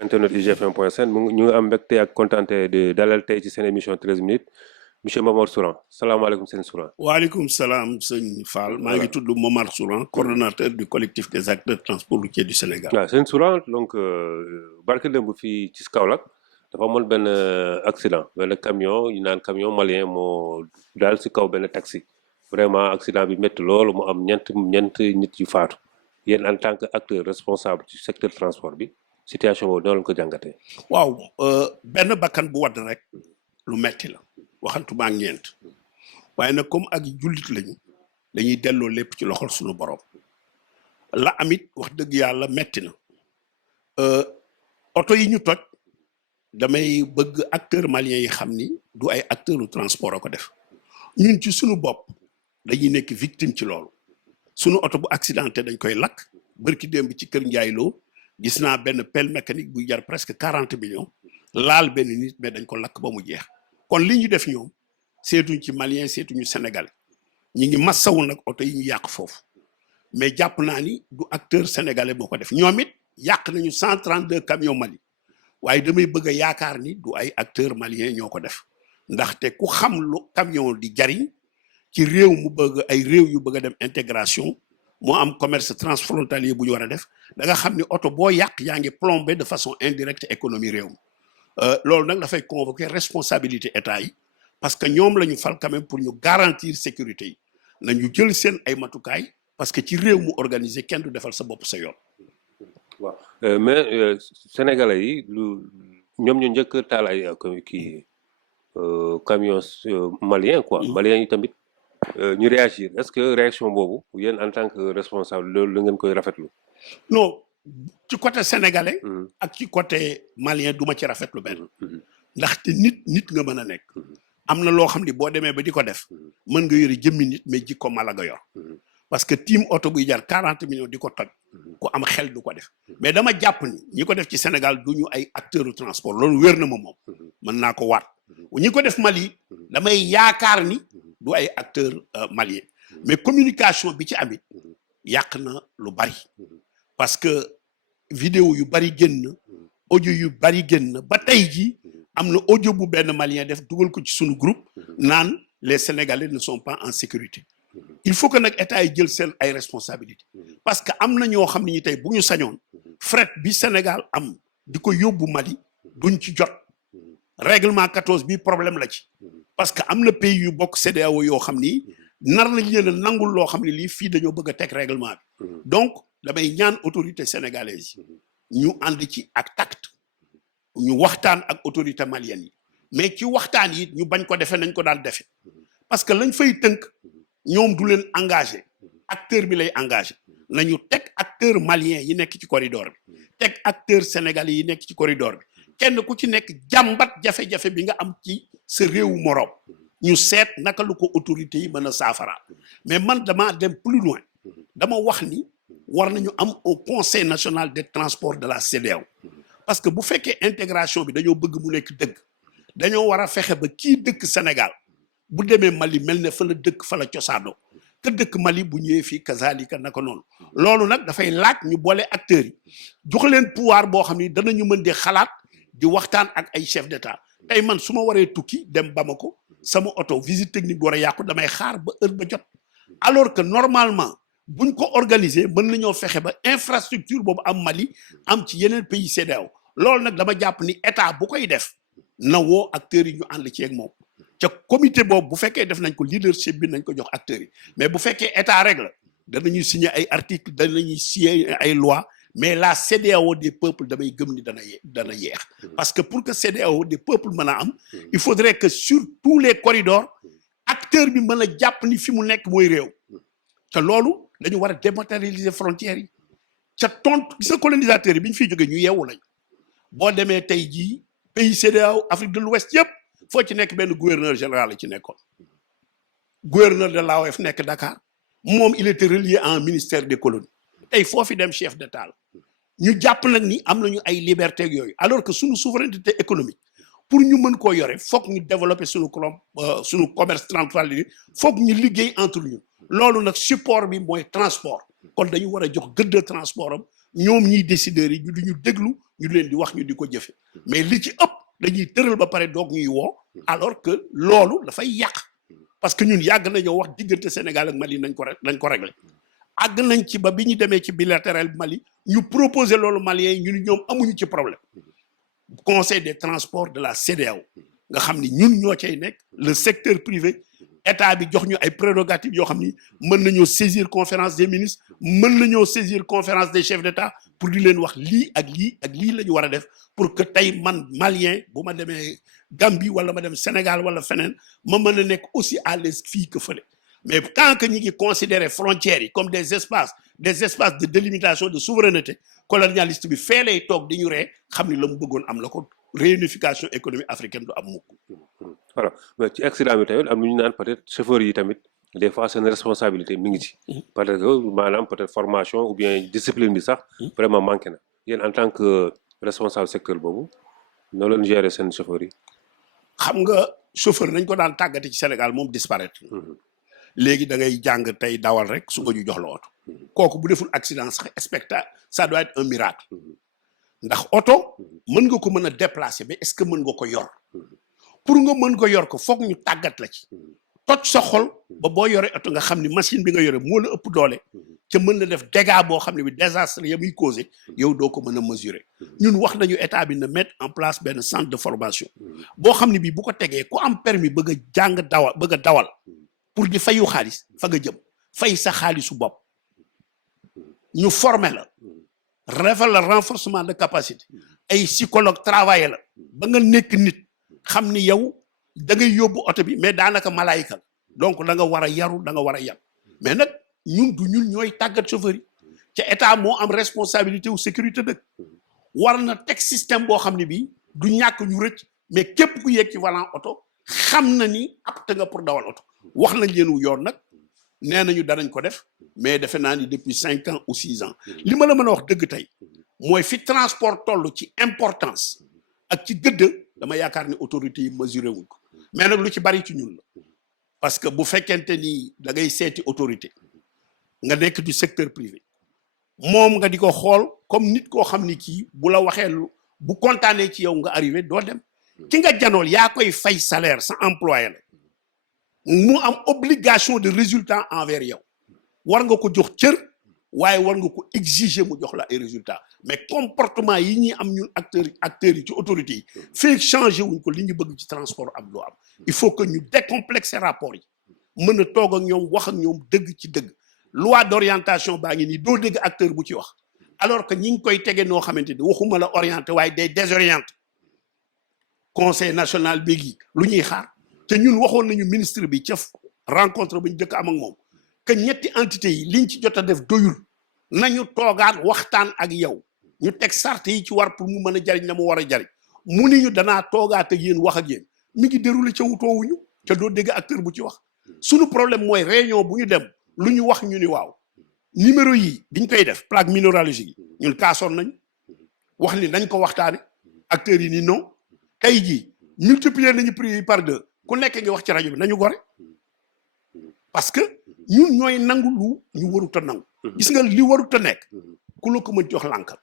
internet igfm.sn ñu ngi am mbégte ak kontaante de dalal tey ci seen émission 13 minutes monsieur Momar Souran salaamaaleykum seen Souran. waaleykum salaam sëñ Fall maa ngi tudd Momar Souran coordonnateur du collectif des acteurs transport routier du Sénégal. waaw seen Souran donc barke démb fii ci Kaolack dafa amoon benn accident benn camion ñu naan camion malien moo daal si kaw benn taxi vraiment accident bi métti loolu mu am ñeent nit yu faatu yéen en tant que acteur responsable ci secteur transport bi. situation boobu noonu la ko jàngatee. waaw benn bakkan bu wadd rek lu metti la waxantuma ak ñeent waaye nag comme ak jullit lañu dañuy delloo lépp ci loxol suñu borom la amit wax dëgg yàlla metti na oto yi ñu toj damay bëgg acteur malien yi xam ni du ay acteur u transport a ko def ñun ci suñu bopp dañuy nekk victime ci loolu suñu oto bu accidenté dañ koy lakk bërki démb ci kër Njaay Lo gis naa benn pelle mécanique buy jar presque 40 millions laal benn nit mais dañ ko lakk ba mu jeex kon li ñu def ñoom seetuñ ci malien seetuñu sénégalais ñi ngi massawul nag oto yi ñu yàq foofu mais jàpp naa ni du acteur sénégalais moo ko def ñoom it yàq nañu 132 camions Mali waaye damay bëgg a yaakaar ni du ay acteur malien ñoo ko def ndaxte ku xam lu camion di jariñ ci réew mu bëgg ay réew yu bëgg a dem intégration moo am commerce transfrontalier bu ñu war a def da nga xam ni oto boo yàq yaa ngi plombé de façon indirecte économie réew mi loolu nag dafay convoquer responsabilité état yi parce que ñoom la ñu fal quand même pour ñu garantir sécurité yi nañu jël seen ay matukaay parce que ci réew mu organisé kenn du defal sa bopp sa yoon. waaw mais sénégalais yi ñoom ñu njëkk taal ay kii camions malien quoi. malien yi tamit. ñu réagir est-ce que réaction boobu yéen en tant que responsable loolu la ngeen koy rafetlu. non ci côté sénégalais. ak ci côté malien du ma ci rafetlu benn. ndaxte nit nga mën a nekk. am na loo xam ni boo demee ba di ko def. mën nga yore jëmmi nit mais jikko mala nga yor. parce que team oto buy jar 40 millions di ko toj. ku am xel du ko def. mais dama jàpp ni ñi ko def ci Sénégal du ñu ay acteurs du transport loolu wér na ma moom. mën naa ko waat. ñi ko def Mali damay yaakaar ni. du ay acteur malien mais communication bi ci amit yàq na lu bari parce que vidéo yu bari génn audio yu bari génn ba tey ji am na audio bu benn malien def dugal ko ci sunu groupe naan les Sénégalais ne sont pas en sécurité il faut que nag état yi jël seen ay responsabilités parce que am na ñoo xam ne ñi tey bu ñu sañoon fret bi Sénégal am di ko yóbbu Mali duñ ci jot règlement 14 bi problème la ci parce que am na pays yu bokk CEDEAO yoo xam ni nar lañ leen a nangul loo xam ne lii fii dañoo bëgg a teg règlement bi donc damay ñaan autorité sénégalaise yi ñu ànd ci ak tact ñu waxtaan ak autorité malienne yi mais ci waxtaan yi ñu bañ ko defee nañ ko daan defee parce que lañ fay tënk ñoom du leen engagé acteur bi lay engagé nañu teg acteur malien yi nekk ci corridor bi teg acteur sénégalais yi nekk ci corridor bi kenn ku ci nekk jàmbat jafe-jafe bi nga am ci sa réewu moroom ñu seet naka lu ko autorités yi mën a saafara mais man dama dem plus loin dama wax ni war nañu am au conseil national des transports de la CEDEAO parce que bu fekkee intégration bi dañoo bëgg mu nekk dëgg dañoo war a fexe ba kii dëkk Sénégal bu demee Mali mel ne fa la dëkk fa la cosaanoo que dëkk Mali bu ñëwee fii kazalika naka noonu loolu nag dafay laaj ñu boole acteurs yi jox leen pouvoir boo xam ni danañu mën di xalaat di waxtaan ak ay chef d'état tey man su ma waree tukki dem Bamako sama oto visite technique bi war a yàqu damay xaar ba heure ba jot alors que normalement buñ ko organiser mën nañoo fexe ba infrastructure boobu am Mali am ci yeneen pays CEDEAO loolu nag dama jàpp ni état bu koy def na woo acteurs yi ñu ànd ci ak moom ca comité boobu bu fekkee def nañ ko leadership bi nañ ko jox acteurs yi mais bu fekkee état rek la danañuy signer ay articles danañuy signer ay lois mais la CEDEAO des peuples damay gëm ni dana yeex parce que pour que CEDEAO des peuples mën a am il faudrait que sur tous les corridors acteur bi mën a jàpp ni fi mu nekk mooy réew te loolu dañu war a dématérialiser frontières yi ca tontu gis nga colonisateurs yi bi ñu fiy jógee ñu yeewu lañ boo demee tey jii pays CEDEAO Afrique de l'Ouest yëpp foo ci nekk benn gouverneur général la ci nekkoon gouverneur de l'AOF nekk Dakar moom il était relié à un ministère des colonies tey foo fi dem chef d'état la ñu jàpp nag ni am nañu ay liberté yooyu alors que suñu souveraineté économique pour ñu mën koo yore foog ñu développer suñu commerce transfrontalier foog ñu liggéey entre ñu loolu nag support bi mooy transport kon dañu war a jox gëdd transport am ñoom ñiy décideurs yi ñu di ñu déglu ñu leen di wax ñu di ko jëfe mais li ci ëpp dañuy tëral ba pare doog ñuy woo alors que loolu dafay yàq parce que ñun yàgg nañoo wax diggante Sénégal ak Mali nañ ko régler àgg nañ ci ba bi ñu demee ci bilatéral Mali ñu proposé loolu Maliens yi ñu ñoom amuñu ci problème conseil des transports de la CEDEAO nga xam ni ñun ñoo cay nekk le secteur privé état bi jox ñu ay prérogatives yoo xam ni mën nañoo saisir conférence des ministres mën nañoo saisir conférence des chefs d'état pour di leen wax lii ak lii ak lii la ñu war a def pour que tey man malien bu ma demee Gambie wala ma dem Sénégal wala feneen ma mën a nekk aussi à l'aise fii que fële mais tant que ñi ngi considérer frontières yi comme des espaces de délimitation de souveraineté colonialiste bi fee lay toog di ñu ree xam ni la mu bëggoon am la ko réunification économique africaine du am mukk. voilà mais ci accident bi tamit am na ñu naan peut-être chauffeurs yi tamit des fois seen responsabilité mi ngi ci. parce que maanaam peut-être formation ou bien discipline bi sax. vraiment manqué na yéen en tant que responsable secteur boobu noo leen gérer seen chauffeurs yi. xam nga chauffeur nañ ko daan tàggati ci Sénégal moom disparaître. léegi da ngay jàng tey dawal rek suba ñu jox la oto. kooku bu deful accident sax spectacle ça doit être un miracle. ndax oto mën nga ko mën a déplacer mais est-ce que mën nga ko yor. pour nga mën ko yor ko foog ñu tàggat la ci. toj sa xol ba boo yoree oto nga xam ni machine bi nga yore moo la ëpp doole. ca mën na def dégâts boo xam ne bi désastre ya muy causé yow doo ko mën a mesurer. ñun wax nañu état bi na mettre en place benn centre de formation. boo xam ne bi bu ko tegee ku am permis bëgg a jàng dawal bëgg a dawal. pour di fayu xaalis fa nga jëm fay sa xaalisu bopp ñu former la defal la renforcement de capacité ay psychologue travailler la ba nga nekk nit xam ni yow da ngay yóbbu oto bi mais daanaka malaayika la donc da nga war a yaru da nga war a yar mais nag ñun du ñun ñooy tàggat chauffeur yi ca état moo am responsabilité wu sécurité dëkk war na teg système boo xam ne bii du ñàkk ñu rëcc mais képp ku yegg ci volant oto xam na ni apte nga pour dawal oto wax nañ leen wu yoon nag nee nañu danañ ko def mais defe naa ni depuis 5 ans ou 6 ans li ma la mën a wax dëgg tey mooy fi transport toll ci importance ak ci gëdd dama yaakaar ni autorités yi mesuré wuñ ko mais nag lu ci bari ci ñun la parce que bu fekkente ni da ngay seeti autorité nga nekk du secteur privé moom nga di ko xool comme nit koo xam ni kii bu la waxee bu kontaanee ci yow nga arrivé doo dem ki nga janool yaa koy fay salaire sa employé la mu am obligation de résultat envers yow war nga ko jox cër waaye war nga ko exiger mu jox la ay résultats mais comportement yi ñuy am ñun acteurs yi ci autorités yi fekk changé wuñ ko li ñu bëgg ci transport am doo am il faut que ñu décomplexer rapport yi mën a toog ak ñoom wax ak ñoom dëgg ci dëgg loi d'orientation baa ngi nii doo dégg acteur bu ci wax alors que ñi ngi koy tege noo xamante ni waxuma la orienté waaye day désorienté conseil national bi gi lu ñuy xaar te ñun waxoon nañu ministre bi ca rencontre bu ñu jëkk am ak moom que ñetti entité yi liñ ci jot a def doyul nañu toogaat waxtaan ak yow ñu teg sart yi ci war pour mu mën a jariñ la mu war a jariñ mu ni ñu danaa toogaat ak yéen wax ak yéen mi ngi déroulé ca wutoowuñu te doo dégg acteur bu ci wax suñu problème mooy réunion bu ñu dem lu ñu wax ñu ni waaw numéro yi biñ koy def plaque minéralogique yi ñun kaasoon nañ wax ni nañ ko waxtaane acteurs yi ni non tey jii multiplier nañu prix yi par 2 ku nekk ngi wax ci rajo bi nañu gore parce que ñun ñooy nangu lu ñu warut a nangu gis nga li warut a nekk ku la ko mën jox lànkal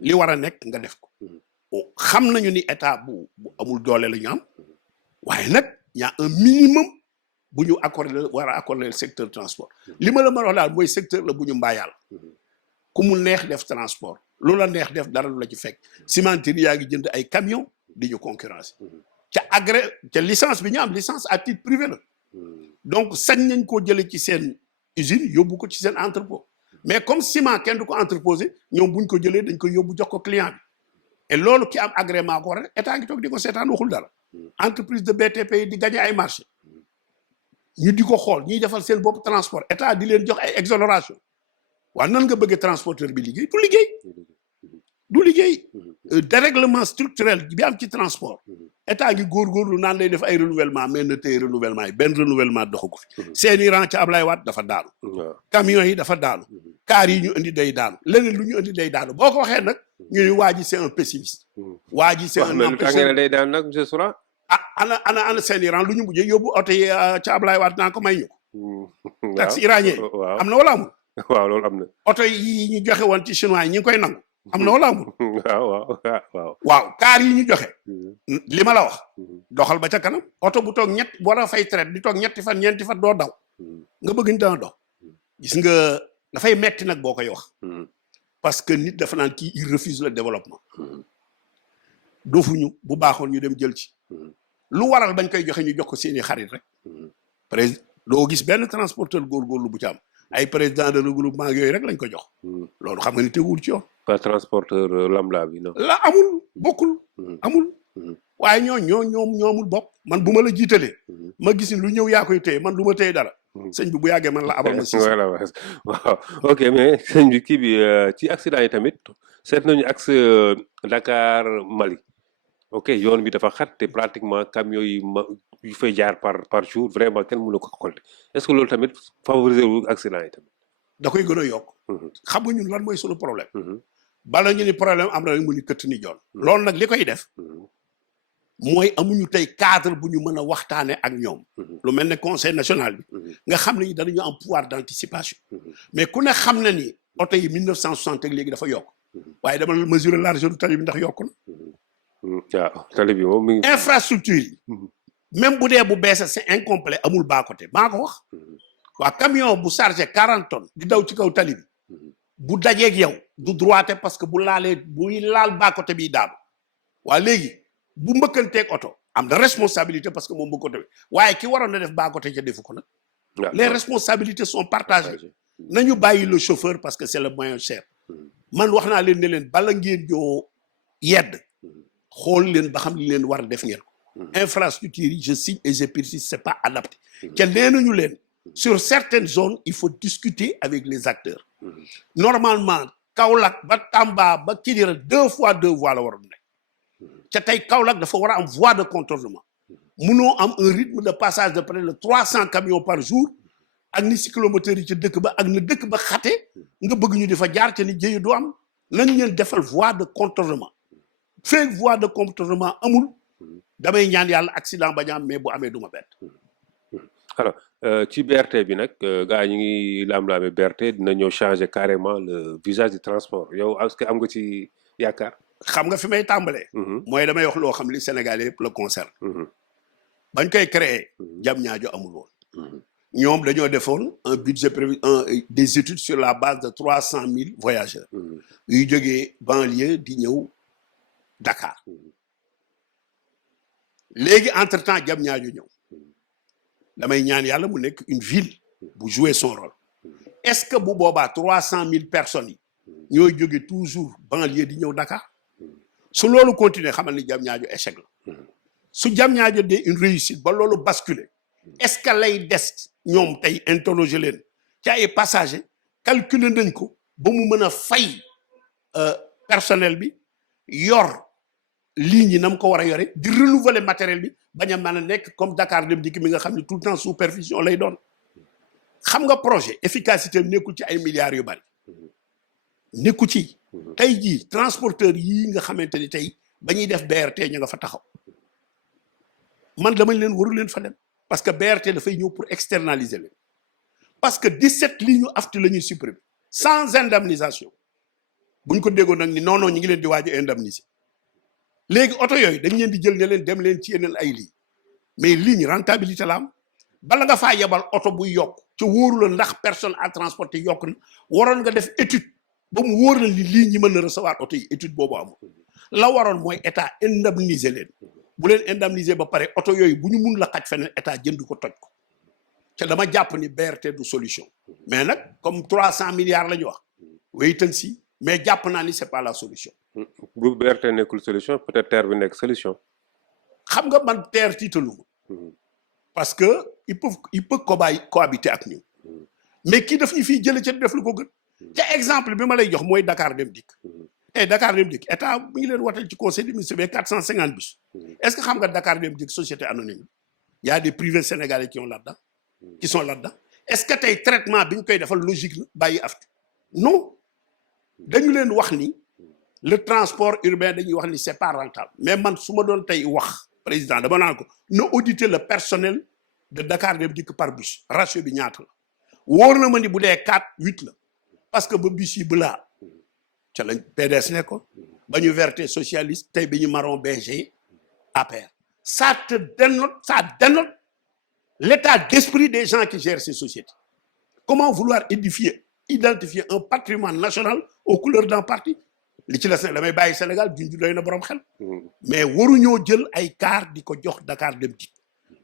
li war a nekk nga def ko xam nañu ni état bu amul doole la ñu am waaye nag y a un minimum bu ñu accordé war a accordé le secteur transport li ma la mën a wax daal mooy secteur la bu ñu mbaayaal ku mu neex def transport lu la neex def dara lu la ci fekk cimenterie yaa ngi jënd ay camion di ñu concurrence ca licence bi ñu am licence à titre privé la donc sañ nañ koo jële ci seen usine yóbbu ko ci seen entrepôt mais comme ciment kenn du ko entreposé ñoom buñ ko jëlee dañ koy yóbbu jox ko client bi et loolu ki am agrément ko rek état ngi toog di ko seetaan waxul dara entreprise de BTP yi di gagné ay marché ñu di ko xool ñuy defal seen bopp transport état di leen jox ay exonération waaw nan nga bëggee transporteur bi liggéey du liggéey dérèglement structurel bi am ci transport état ngi góorgóorlu naan lay def ay renouvellement mais na tey renouvellement yi benn renouvellement doxu ko fi seeni rang ca Ablaye Wade dafa daanu camions yi dafa daanu car yi ñu indi day daanu leneen lu ñu indi day daanu boo ko waxee nag ñu ni waa ji c'est un pessimiste waa ji c'est un empêcheur day daanu nag monsieur Soura ana seeni rang lu ñu mujjee yóbbu oto yi ca Ablaye Wade naa ko may ñu ko taxi iranien am na wala amul waaw loolu am na oto yi ñu joxe woon ci chinois yi ñu ngi koy nangu am na wala amul. waaw kaar yi ñu joxe. li ma la wax. doxal ba ca kanam oto bu toog ñett war a fay traite di toog ñetti fan ñeenti fan doo daw. nga bëgg ñu dana dox. gis nga dafay metti nag boo koy wax. parce que nit dafa naan kii il refuse le développement. dofuñu bu baaxoon ñu dem jël ci. lu waral bañ koy joxe ñu jox ko seeni xarit rek. doo gis benn transporteur góorgóorlu bu ci am. ay président de regroupement yooyu rek lañ ko jox. loolu xam nga ni teguwul ci yoon. pas transporteur lambda bi non. la amul bokkul. amul. waaye ñoomul bopp man bu ma la jiitalee. ma gis ni lu ñëw yaa koy téye man du ma téye dara. sëñ bi bu yàggee man la abal ma si. voilà waaw ok mais sëñ bi kii bi ci accident yi tamit seet nañu axe Dakar Mali. ok yoon bi dafa xat te pratiquement camions yi yu fay jaar par jour vraiment kenn mënu ko xool est-ce que loolu tamit favoriser wu accident yi tamit. da koy gën a yokk. xam nga ñun lan mooy sunu problème. bala ñu ni problème am na rek mu ni këtt ni joon. loolu nag li koy def. mooy amuñu tey cadre bu ñu mën a waxtaane ak ñoom. lu mel ne conseil national bi. nga xam ne ni danañu am pouvoir d'anticipation. mais ku ne xam na ni oto yi 1960 ak léegi dafa yokk. waaye dama mesurer largeur du tali bi ndax yokk na. waaw tali bi moom mi ngi. infrastructure yi. même bu dee bu bees c'est incomplet amul bas côté maa ko wax. waa camion bu chargé 40 tonnes di daw ci kaw tali bi. bu dajeeg yow du droité parce que bu laal bas côté bi daanu. waa léegi bu mbëkkanteeg oto am na responsabilité parce que moom mbëkk côté bi waaye ki waroon na def bas côté ca defu ko nag. les responsabilités sont partagées. nañu bàyyi le chauffeur parce que c'est le moyen cher. man wax naa leen ne leen bala ngeen ñoo yedd. xool leen ba xam li leen war a def ngeen ko. infrastructure yi je signe et je persiste c'est pas adapté. te nee nañu leen sur certaines zones il faut discuter avec les acteurs. normalement Kaolack ba Tamba ba Kidira 2 fois 2 voies la waroon nekk. te tey Kaolack dafa war a am voie de contournement. munoo am un rythme de passage de près de 300 camions par jour ak ni cyclomoteurs yi ci dëkk ba ak na dëkk ba xate nga bëgg ñu di fa jaar te ni jëye du am nañ leen defal voie de contournement. feeg voie de contournement amul damay ñaan yàlla accident bañ am mais bu amee du ma bett. alors ci BRT bi nag gars yi ñu ngi laam-laame BRT dina ñëw changer carrément le visage du transport yow est-ce que am nga ci yaakaar. xam nga fi may tàmbalee. mooy damay wax loo xam li Sénégal yëpp la concerne. bañ koy créer Diamniadio amul woon. ñoom dañoo defoon un budget prévu des études sur la base de 300 000 voyageurs. yuy jógee banlieue di ñëw Dakar. léegi entre temps Diamniadio ñëw. damay ñaan yàlla mu nekk une ville bu jouer son rôle. est-ce que bu boobaa 300 000 personnes yi ñooy jóge toujours banlieue di ñëw Dakar. su loolu continuer xamal ni Diamniadio échec la. su Diamniadio de une réussite ba loolu basculer. est-ce que lay des ñoom tey interroger leen ci ay passagers calculer nañ ko ba mu mën a fay personnel bi yor ligne yi na mu ko war a yore di renouveler matériel bi bañ a mën a nekk comme Dakar Dem Dikk mi nga xam ne tout le temps sous perfusion lay doon. xam nga projet efficacité nekkul ci ay milliards yu bari nekku ci. tey jii transporteur yii nga xamante ni tey ba ñuy def BRT ñu nga fa taxaw man damañ leen waru leen fa dem parce que BRT dafay ñëw pour externaliser leen parce que 17 lignes aftu la ñuy supprimer sans indemnisation buñ ko déggoon nag ni non ñu ngi leen di waaj a indemniser léegi oto yooyu dañ leen di jël ne leen dem leen ci yeneen ay lignes mais ligne rentabilité la am bala nga faa yebal oto buy yokk ca wóoru la ndax personne à transporter yokk na waroon nga def étude ba mu wóor na ni lii ñi mën na recevoir oto yi étude boobu amul la waroon mooy état indemniser leen bu leen indemniser ba pare oto yooyu bu ñu mun la xaj feneen état jënd ko toj ko te dama jàpp ni BRT du solution mais nag comme 300 milliards la ñu wax wait and see mais jàpp naa ni c'est pas la solution. bu BRT nekkul solution peut-être TER bi nekk solution. xam nga man TER tiitalu ma parce que il peut cohabiter ak ñu mais kii daf ñu fiy jëlee ca def lu ko gën. te exemple bi ma lay jox mooy Dakar Dem Dikk. Dakar Dem Dikk état mi ngi leen watal ci conseil des ministres bi 450 bus. est-ce que xam nga Dakar Dem Dikk société anonyme y a des privés sénégalais qui sont là-dedans est-ce que tey traitement bi ñu koy defal logique na bàyyi aftu non dañu leen wax ni le transport urbain dañuy wax ni c'est pas rentable mais man su ma doon tey wax président dama naan ko na auditer le personnel de Dakar Dem Dikk par bus ratio bi ñaata la wóor na ma ni bu dee 4 8 la parce que ba bus yi balaa ca lañ PDS ne ko ba ñu verte socialiste tey bi ñu marron beige APR. Ça dénote l'état d'esprit des gens qui gèrent ces sociétés. Comment vouloir identifier un patrimoine national aux couleurs d'un parti? li ci la damay bàyyi Sénégal junj doy na borom xel. mais waruñoo jël ay car di ko jox Dakar Dem Dikk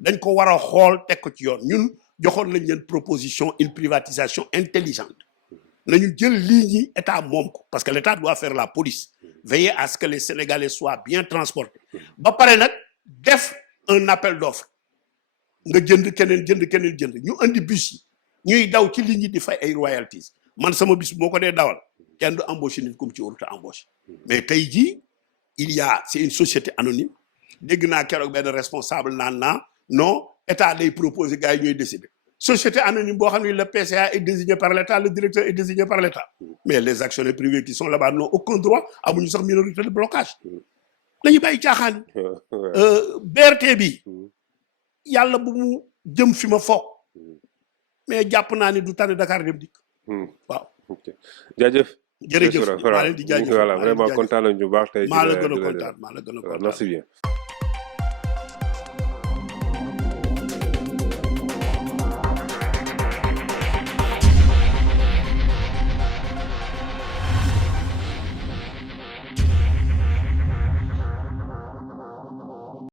dañ ko war a xool teg ko ci yoon ñun joxoon nañ leen proposition une privatisation intelligente nañu jël lii ñi état moom ko parce que l'état doit faire la police veiller à ce que les Sénégalais soient bien transportés ba pare nag def un appel d'offres nga jënd keneen jënd ñu andi bus yi ñuy daw ci ligne yi di fay ay royalties man sama bis moo ko dee dawal kenn du embauché nit comme ci warut a embauché mais tey jii c'est une société anonyme dégg naa keroog benn responsable non état day proposer gars yi ñooy décider société anonyme boo xam ne le PCA est désigné par l'état le directeur est désigné par l'état mais les actionnaires privés qui sont là-bas n'ont aucun droit amuñu sax minorité de blocage nañu bàyyi caaxaan BRT bi yàlla bu mu jëm fi ma foog mais jàpp naa ni du tane Dakar Dem Dikk waaw jaajëf jërëjëf maa leen di jaajëf voilà vraiment kontaan nañu bu baax tey maa la gën a kontaan maa la gën a kontaan merci bien